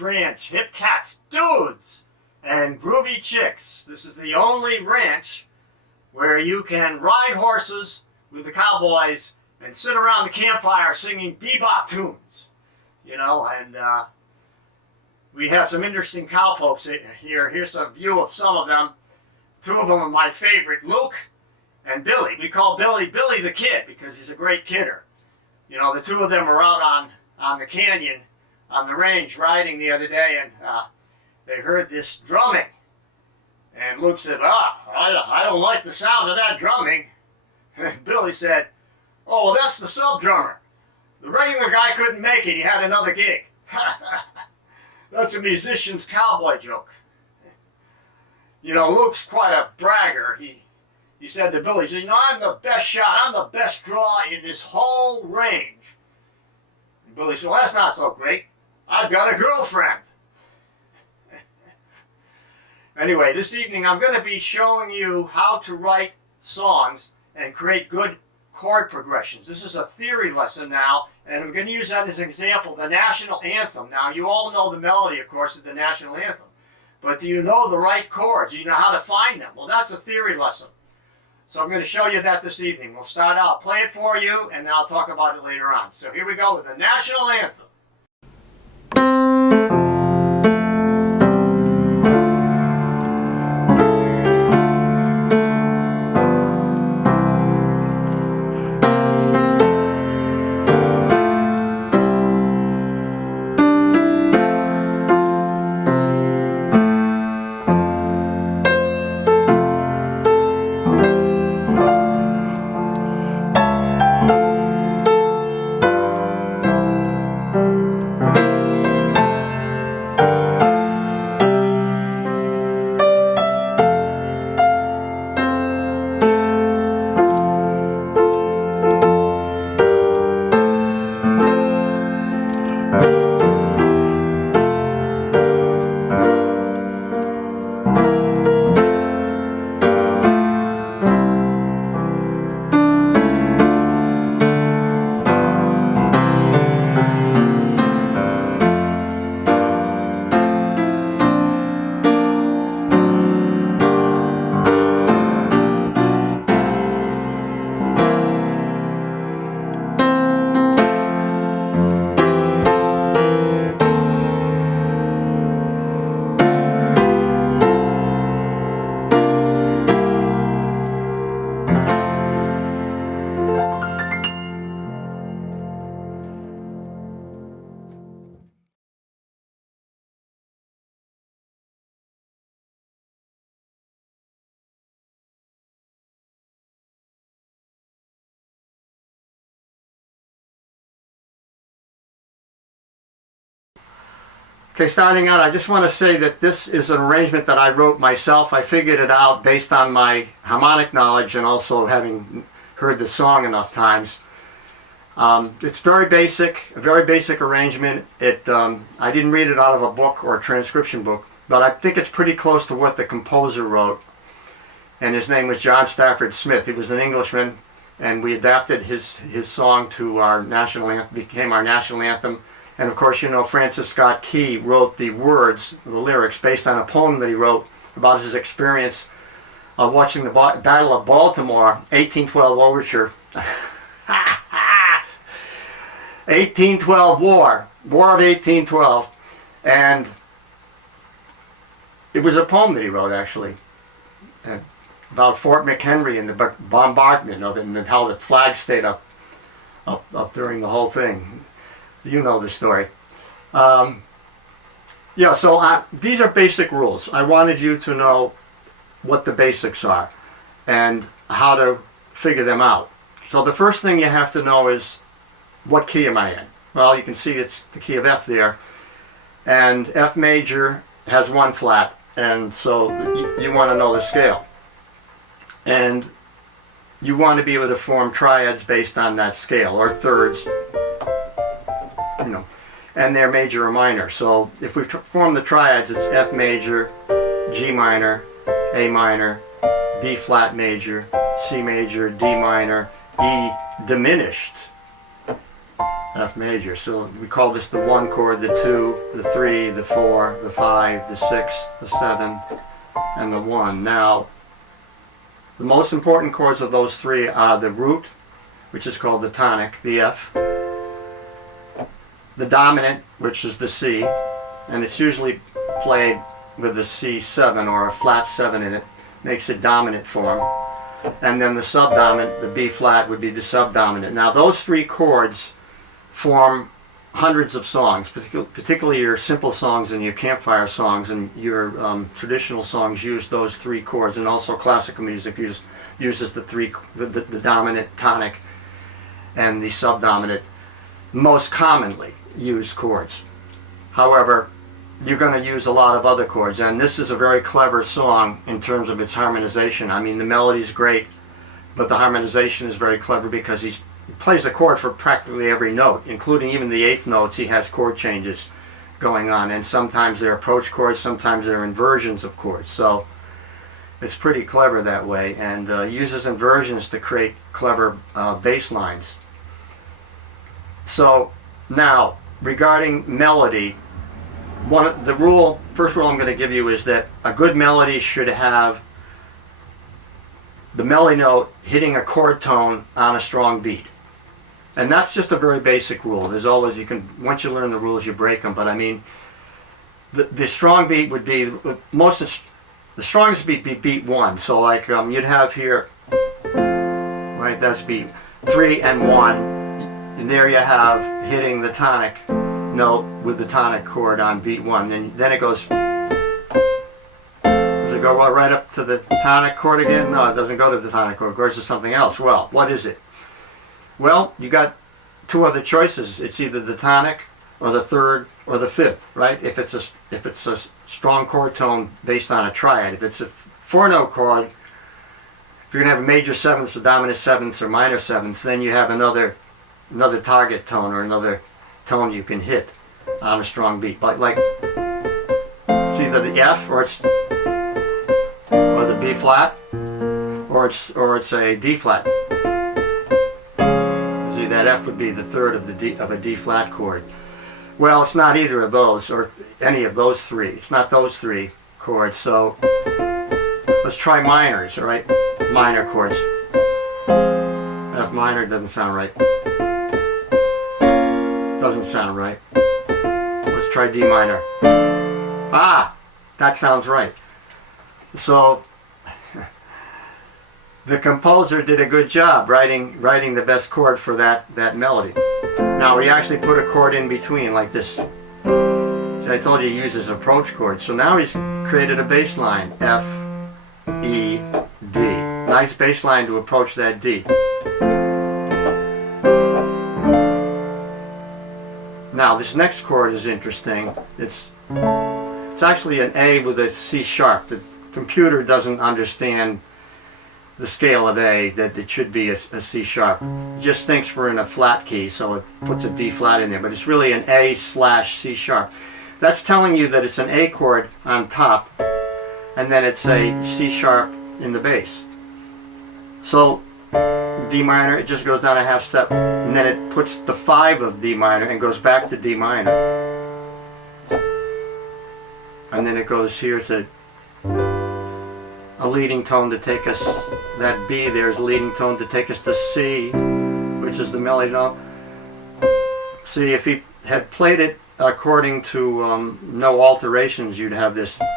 Cowboys Ranch, hip cats, dudes, and groovy chicks. This is the only ranch where you can ride horses with the cowboys and sit around the campfire singing bebop tunes. You know, and we have some interesting cowpokes here. Here's a view of some of them. Two of them are my favorite, Luke and Billy. We call Billy the Kid because he's a great kidder. You know, the two of them were out on the canyon, on the range, riding the other day, and they heard this drumming. And Luke said, I don't like the sound of that drumming. And Billy said, oh, well, that's the sub-drummer. The regular guy couldn't make it. He had another gig. That's a musician's cowboy joke. You know, Luke's quite a bragger. He said to Billy, he said, you know, I'm the best shot. I'm the best draw in this whole range. And Billy said, well, that's not so great. I've got a girlfriend. Anyway, this evening I'm going to be showing you how to write songs and create good chord progressions. This is a theory lesson now, and I'm going to use that as an example, the national anthem. Now, you all know the melody, of course, of the national anthem. But do you know the right chords? Do you know how to find them? Well, that's a theory lesson. So I'm going to show you that this evening. We'll start out, play it for you, and then I'll talk about it later on. So here we go with the national anthem. Okay, starting out, I just want to say that this is an arrangement that I wrote myself. I figured it out based on my harmonic knowledge and also having heard the song enough times. It's very basic, a very basic arrangement. I didn't read it out of a book or a transcription book, but I think it's pretty close to what the composer wrote. And his name was John Stafford Smith. He was an Englishman, and we adapted his song to our national anthem, became our national anthem. And of course, you know, Francis Scott Key wrote the words, the lyrics, based on a poem that he wrote about his experience of watching the Battle of Baltimore, 1812 Overture. 1812 War of 1812. And it was a poem that he wrote, actually, about Fort McHenry and the bombardment of it and how the flag stayed up during the whole thing. You know the story. Yeah, so these are basic rules. I wanted you to know what the basics are and how to figure them out. So the first thing you have to know is, what key am I in? Well, you can see it's the key of F there. And F major has one flat, and so you want to know the scale. And you want to be able to form triads based on that scale, or thirds, you know, and they're major or minor. So if we form the triads, it's F major, G minor, A minor, B flat major, C major, D minor, E diminished, F major. So we call this the 1 chord, the 2, the 3, the 4, the 5, the 6, the 7, and the 1. Now, the most important chords of those three are the root, which is called the tonic, the F, the dominant, which is the C, and it's usually played with the C7 or a flat 7 in it, makes it dominant form. And then the subdominant, the B flat, would be the subdominant. Now those three chords form hundreds of songs, particularly your simple songs and your campfire songs, and your traditional songs use those three chords, and also classical music uses the dominant, tonic, and the subdominant most commonly used chords. However, you're going to use a lot of other chords, and this is a very clever song in terms of its harmonization. I mean, the melody's great, but the harmonization is very clever because he plays a chord for practically every note, including even the eighth notes. He has chord changes going on, and sometimes they're approach chords, sometimes they're inversions of chords. So it's pretty clever that way, and uses inversions to create clever bass lines. So now, regarding melody, first rule I'm going to give you is that a good melody should have the melody note hitting a chord tone on a strong beat. And that's just a very basic rule. There's always, once you learn the rules, you break them. But I mean, the strong beat would be, the strongest beat would be beat 1. So like you'd have here, right, that's beat 3 and 1. And there you have hitting the tonic note with the tonic chord on beat 1. And then it goes, does it go right up to the tonic chord again? No, it doesn't go to the tonic chord. It goes to something else. Well, what is it? Well, you got two other choices. It's either the tonic or the third or the fifth, right? If it's a strong chord tone based on a triad. If it's a 4-note chord, if you're gonna have a major sevenths or dominant sevenths or minor sevenths, then you have another target tone or another tone you can hit on a strong beat. But like it's either the F or the B flat or it's a D flat. See, that F would be the third of a D flat chord. Well, it's not either of those or any of those three. It's not those three chords. So let's try minors, all right? Minor chords. F minor doesn't sound right. Doesn't sound right. Let's try D minor. Ah, that sounds right. So the composer did a good job writing the best chord for that melody. Now he actually put a chord in between like this. See, I told you he uses approach chords. So now he's created a bass line, F, E, D. Nice bass line to approach that D. Now this next chord is interesting. It's actually an A with a C sharp. The computer doesn't understand the scale of A, that it should be a C sharp. It just thinks we're in a flat key, so it puts a D flat in there, but it's really an A/C sharp. That's telling you that it's an A chord on top, and then it's a C sharp in the bass. So D minor, it just goes down a half step, and then it puts the 5 of D minor and goes back to D minor. And then it goes here to a leading tone to take us, that B there's a leading tone to take us to C, which is the melody note. See, if he had played it according to no alterations, you'd have this, and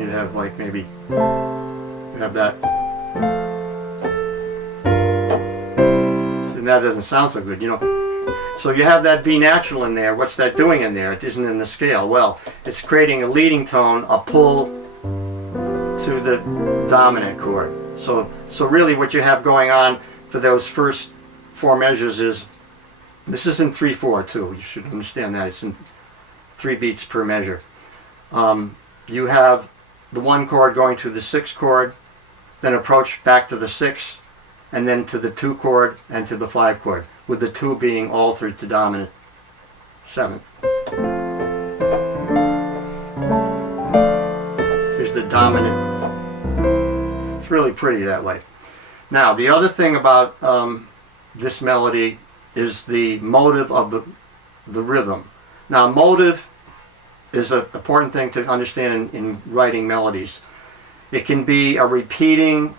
you'd have like maybe, you'd have that. See, that doesn't sound so good, you know. So you have that B natural in there. What's that doing in there? It isn't in the scale. Well, it's creating a leading tone, a pull to the dominant chord. So really what you have going on for those first 4 measures is, this is in 3/4 too. You should understand that. It's in 3 beats per measure. You have the 1 chord going to the 6 chord, then approach back to the 6, and then to the 2 chord and to the 5 chord, with the 2 being altered to dominant 7th. Here's the dominant. It's really pretty that way. Now, the other thing about this melody is the motive of the rhythm. Now, motive is an important thing to understand in writing melodies. It can be a repeating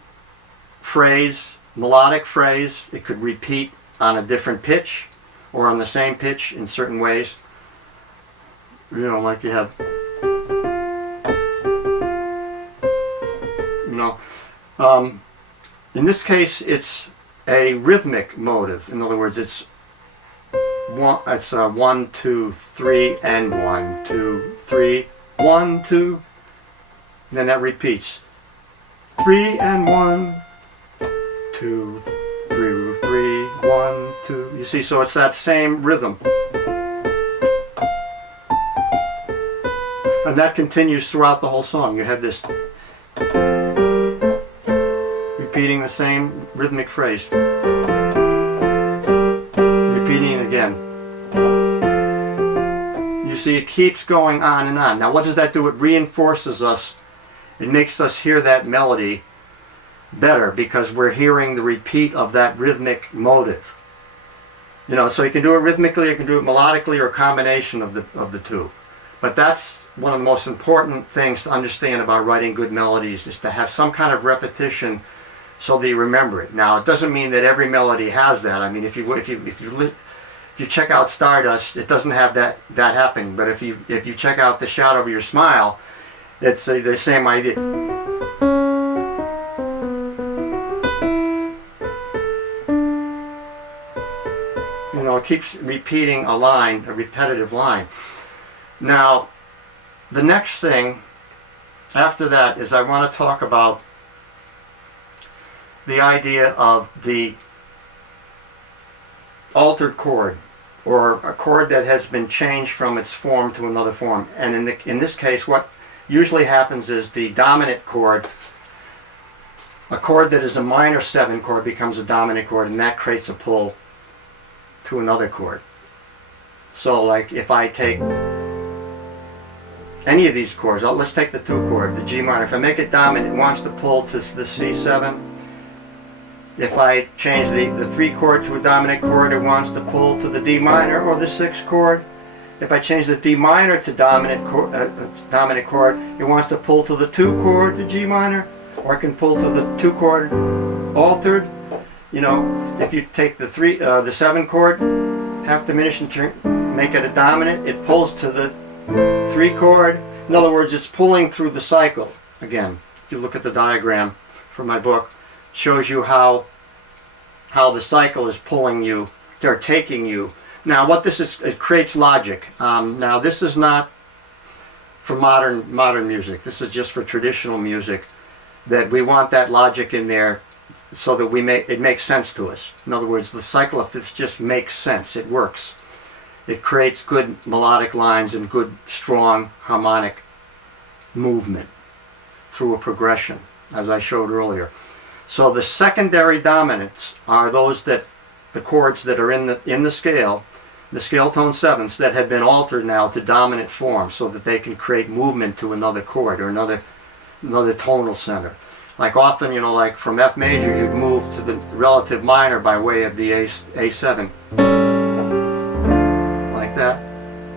phrase, melodic phrase. It could repeat on a different pitch or on the same pitch in certain ways. You know, like you have, you know, in this case, it's a rhythmic motive. In other words, it's a 1, 2, 3, and 1, 2, 3, 1, 2, and then that repeats. 3 and 1, 2, 3, 3, 1, 2. You see, so it's that same rhythm. And that continues throughout the whole song. You have this repeating the same rhythmic phrase. Repeating it again. You see, it keeps going on and on. Now, what does that do? It reinforces us. It makes us hear that melody better because we're hearing the repeat of that rhythmic motive. You know, so you can do it rhythmically, you can do it melodically, or a combination of the two. But that's one of the most important things to understand about writing good melodies, is to have some kind of repetition so that you remember it. Now, it doesn't mean that every melody has that. I mean, if you check out Stardust, it doesn't have that happening. But if you check out The Shadow of Your Smile, it's the same idea. You know, it keeps repeating a line, a repetitive line. Now, the next thing after that is I want to talk about the idea of the altered chord, or a chord that has been changed from its form to another form. And in this case, what usually happens is the dominant chord, a chord that is a minor 7 chord, becomes a dominant chord, and that creates a pull to another chord. So, like if I take any of these chords, let's take the 2 chord, the G minor. If I make it dominant, it wants to pull to the C7. If I change the 3 chord to a dominant chord, it wants to pull to the D minor or the 6 chord. If I change the D minor to dominant chord, it wants to pull to the 2 chord, the G minor, or I can pull to the 2 chord altered. You know, if you take the 7 chord, half diminished and make it a dominant, it pulls to the 3 chord. In other words, it's pulling through the cycle. Again, if you look at the diagram from my book, it shows you how the cycle is pulling you, they're taking you. Now, what this is, it creates logic. Now, this is not for modern music. This is just for traditional music, that we want that logic in there so that it makes sense to us. In other words, the cycle of this just makes sense. It works. It creates good melodic lines and good, strong harmonic movement through a progression, as I showed earlier. So the secondary dominants are the chords that are in the scale tone 7s that have been altered now to dominant form, so that they can create movement to another chord or another tonal center. Like often, you know, like from F major, you'd move to the relative minor by way of the A7. Like that,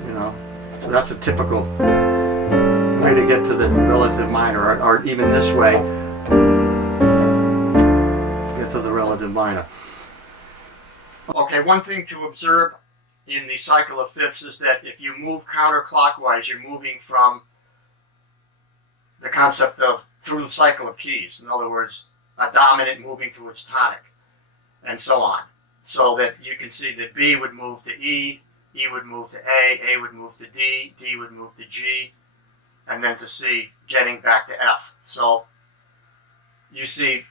you know. So that's a typical way to get to the relative minor, or even this way, get to the relative minor. Okay, one thing to observe in the cycle of fifths is that if you move counterclockwise, you're moving from the concept of through the cycle of keys. In other words, a dominant moving to its tonic, and so on. So that you can see that B would move to E, E would move to A would move to D, D would move to G, and then to C, getting back to F. So you see,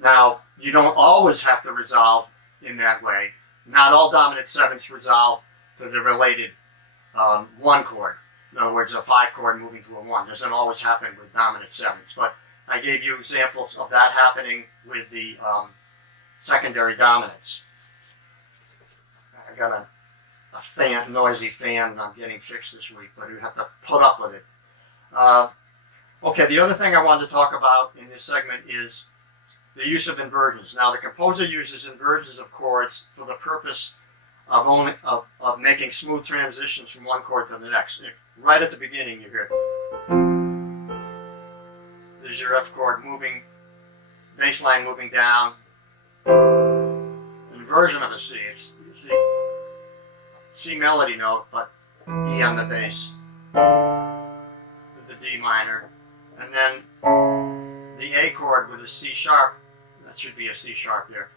now you don't always have to resolve in that way. Not all dominant 7ths resolve to the related 1 chord. In other words, a 5 chord moving to a 1. Doesn't always happen with dominant 7ths, but I gave you examples of that happening with the secondary dominants. I got a noisy fan I'm getting fixed this week, but you have to put up with it. Okay, the other thing I wanted to talk about in this segment is the use of inversions. Now the composer uses inversions of chords for the purpose of making smooth transitions from one chord to the next. Right at the beginning you hear, there's your F chord moving, bass line moving down, inversion of a C. It's C melody note, but E on the bass with the D minor, and then the A chord with a C sharp. That should be a C sharp there.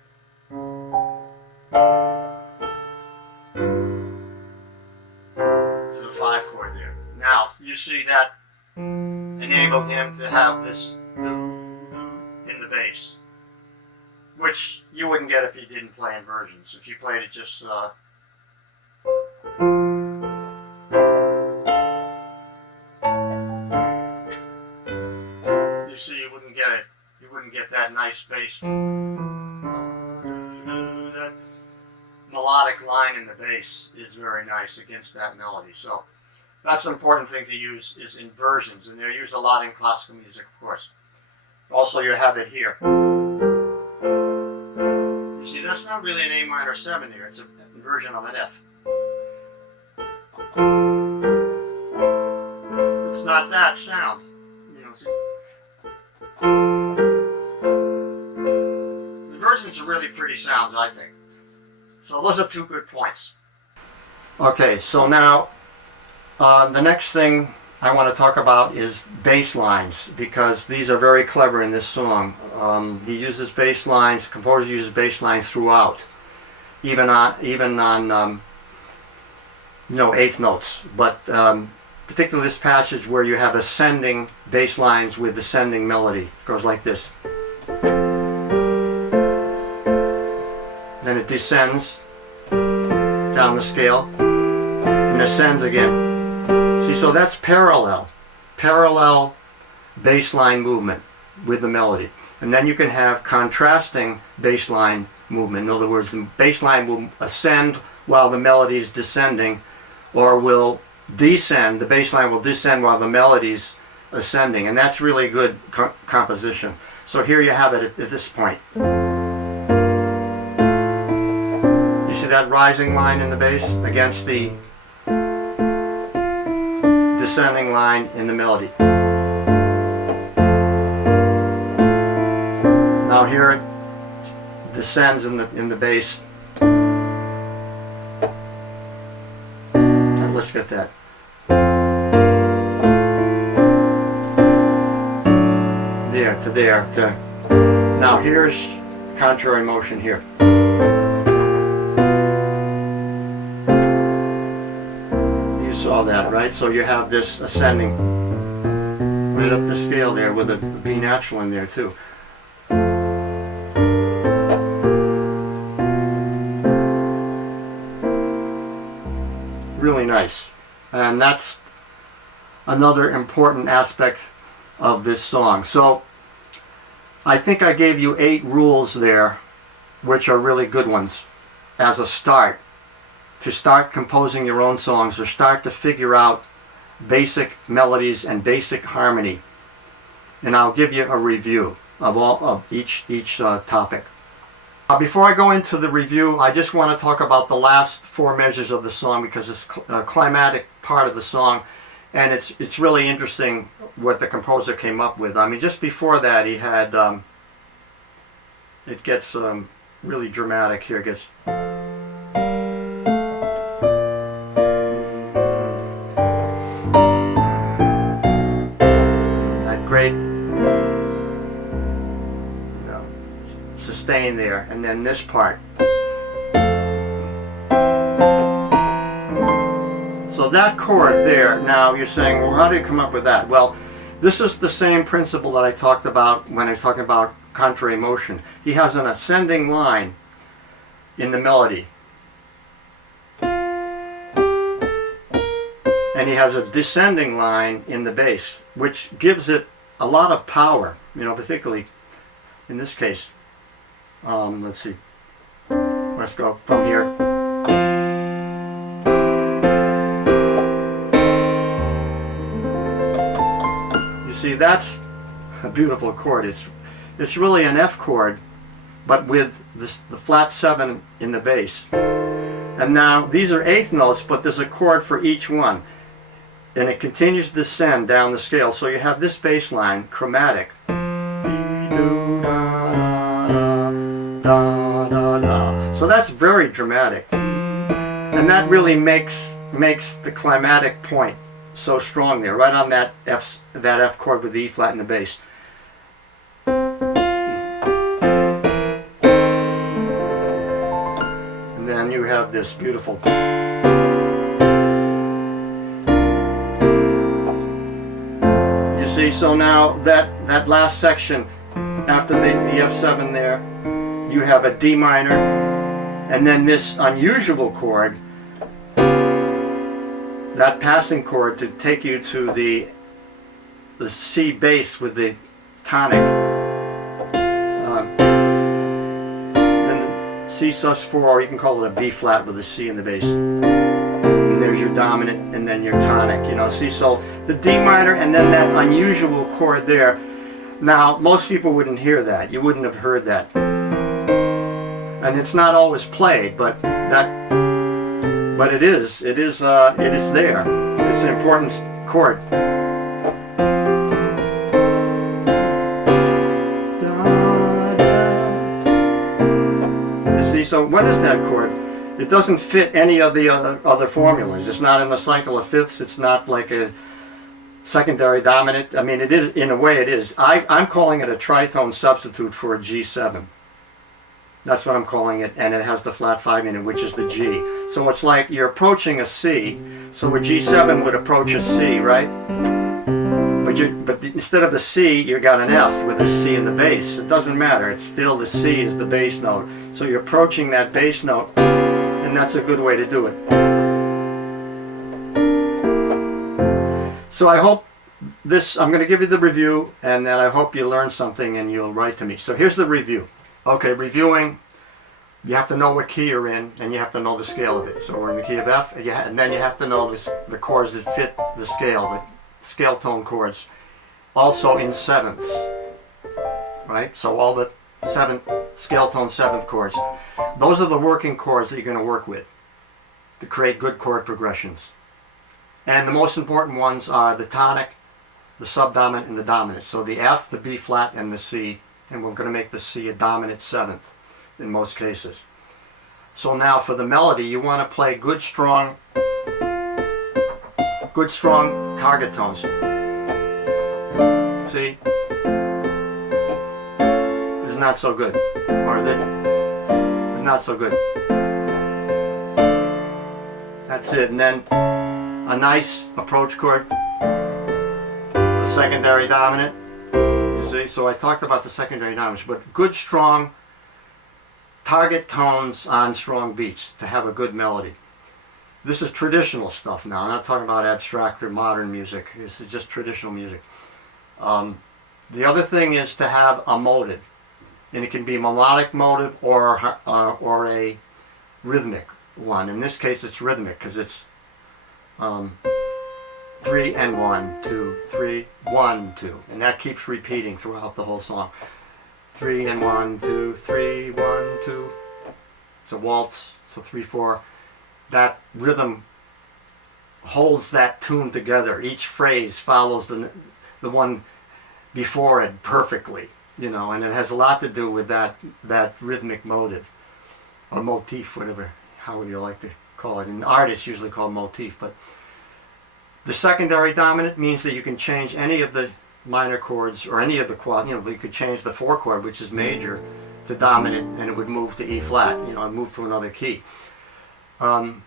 To the 5 chord there. Now you see that enabled him to have this in the bass, which you wouldn't get if you didn't play inversions. If you played it just you see, you wouldn't get it. You wouldn't get that nice bass, that melodic line in the bass is very nice against that melody. So that's an important thing to use, is inversions, and they're used a lot in classical music, of course. Also, you have it here. You see, that's not really an A minor 7 here. It's an inversion of an F. It's not that sound. You know, the inversions are really pretty sounds, I think. So those are 2 good points. Okay, so now the next thing I want to talk about is bass lines, because these are very clever in this song. He uses bass lines, the composer uses bass lines throughout, even on you know, eighth notes, but particularly this passage where you have ascending bass lines with descending melody. It goes like this. Then it descends down the scale and ascends again. See, so that's parallel bass line movement with the melody. And then you can have contrasting bass line movement. In other words, the bass line will ascend while the melody is descending, or will descend, the bass line will descend while the melody's ascending, and that's really good composition. So here you have it at this point. You see that rising line in the bass against the descending line in the melody. Now here it descends in the bass. Let's get that. There to there to. Now here's contrary motion here. You saw that, right? So you have this ascending right up the scale there with a B natural in there too. Really nice. And that's another important aspect of this song. So I think I gave you 8 rules there, which are really good ones as a start, to start composing your own songs or start to figure out basic melodies and basic harmony. And I'll give you a review of each topic. Before I go into the review, I just want to talk about the last 4 measures of the song, because it's a climatic part of the song, and it's really interesting what the composer came up with. I mean, just before that he had, it gets really dramatic here. It gets that great sustain there, and then this part. So that chord there, now you're saying, well, how did you come up with that? Well, this is the same principle that I talked about when I was talking about contrary motion. He has an ascending line in the melody, and he has a descending line in the bass, which gives it a lot of power, you know, particularly in this case. Let's see. Let's go from here. You see, that's a beautiful chord. It's really an F chord, but with the flat 7 in the bass. And now these are eighth notes, but there's a chord for each one. And it continues to descend down the scale. So you have this bass line, chromatic. So that's very dramatic. And that really makes the climatic point so strong there, right on that F chord with the E flat in the bass. And then you have this beautiful. You see, so now that last section after the F7 there, you have a D minor, and then this unusual chord, that passing chord to take you to the C bass with the tonic. Then the C sus4, or you can call it a B flat with a C in the bass. And there's your dominant, and then your tonic. You know, see, so the D minor, and then that unusual chord there. Now, most people wouldn't hear that. You wouldn't have heard that. And it's not always played, but it is there. It's an important chord. You see, so what is that chord? It doesn't fit any of the other formulas. It's not in the cycle of fifths. It's not like a secondary dominant. I mean, it is, in a way it is. I'm calling it a tritone substitute for a G7. That's what I'm calling it, and it has the flat 5 in it, which is the G. So it's like you're approaching a C, so a G7 would approach a C, right? But instead of the C, you got an F with a C in the bass. It doesn't matter, it's still the C is the bass note. So you're approaching that bass note, and that's a good way to do it. So I hope I'm going to give you the review, and then I hope you learn something and you'll write to me. So here's the review. Okay, reviewing, you have to know what key you're in, and you have to know the scale of it. So we're in the key of F, and then you have to know the chords that fit the scale, the scale tone chords. Also in sevenths, right? So all the scale tone seventh chords. Those are the working chords that you're going to work with to create good chord progressions. And the most important ones are the tonic, the subdominant, and the dominant. So the F, the B flat, and the C. And we're going to make the C a dominant seventh in most cases. So now for the melody, you want to play good strong target tones. See? It's not so good. Or it's not so good. That's it. And then a nice approach chord, a secondary dominant. See, so I talked about the secondary dominants, but good strong target tones on strong beats to have a good melody. This is traditional stuff now. I'm not talking about abstract or modern music. This is just traditional music. The other thing is to have a motive, and it can be a melodic motive or a rhythmic one. In this case, it's rhythmic because it's 3 and 1, 2, 3, 1, 2, and that keeps repeating throughout the whole song. 3 and 1, 2, 3, 1, 2. It's a waltz. So 3, 4. That rhythm holds that tune together. Each phrase follows the one before it perfectly, you know, and it has a lot to do with that rhythmic motive or motif, whatever, however you like to call it. In art, it's usually called motif, but. The secondary dominant means that you can change any of the minor chords or any of the quad. You know, you could change the 4 chord, which is major, to dominant, and it would move to E flat. You know, and move to another key. So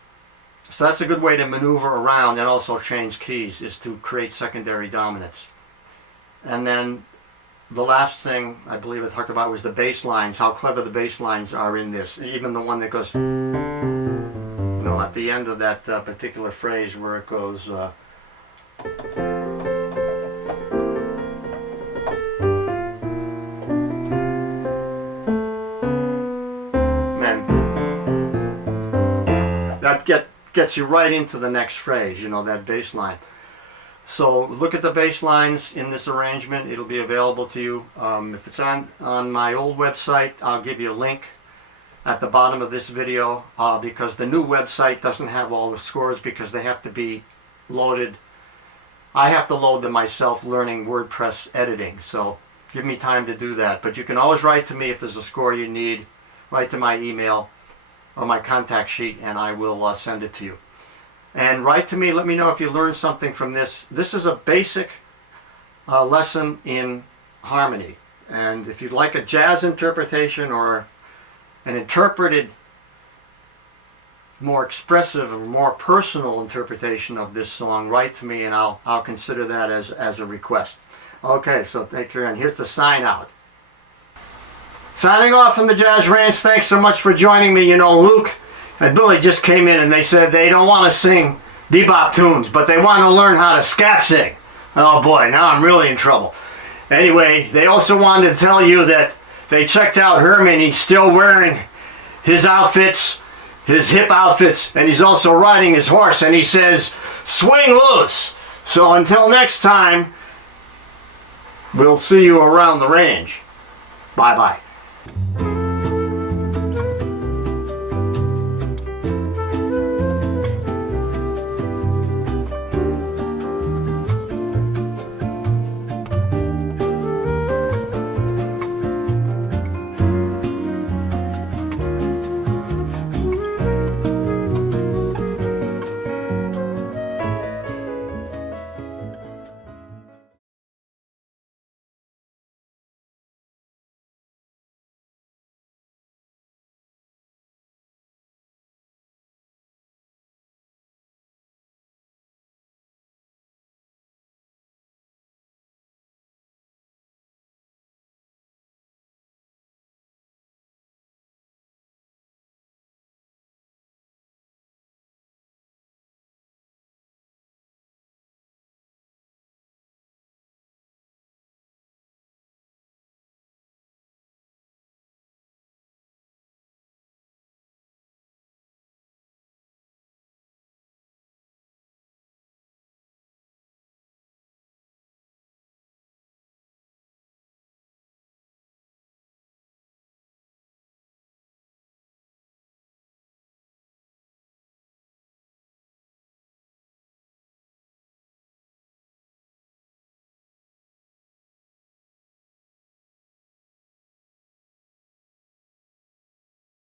that's a good way to maneuver around and also change keys, is to create secondary dominants. And then the last thing I believe I talked about was the bass lines. How clever the bass lines are in this. Even the one that goes, you know, at the end of that particular phrase where it goes. Man, that gets you right into the next phrase, you know, that bass line. So look at the bass lines in this arrangement. It'll be available to you. If it's on my old website, I'll give you a link at the bottom of this video, because the new website doesn't have all the scores because they have to be loaded. I have to load them myself, learning WordPress editing, so give me time to do that. But you can always write to me if there's a score you need. Write to my email or my contact sheet and I will send it to you. And write to me, let me know if you learned something from this. This is a basic lesson in harmony. And if you'd like a jazz interpretation or an interpreted, more expressive or more personal interpretation of this song, write to me and I'll consider that as a request. Okay, so take care, and here's the sign out. Signing off from the Jazz Ranch. Thanks so much for joining me. You know, Luke and Billy just came in and they said they don't want to sing bebop tunes, but they want to learn how to scat sing. Oh boy, now I'm really in trouble. Anyway, they also wanted to tell you that they checked out Herman. He's still wearing his outfits, his hip outfits, and he's also riding his horse, and he says, swing loose. So until next time, we'll see you around the range. Bye-bye.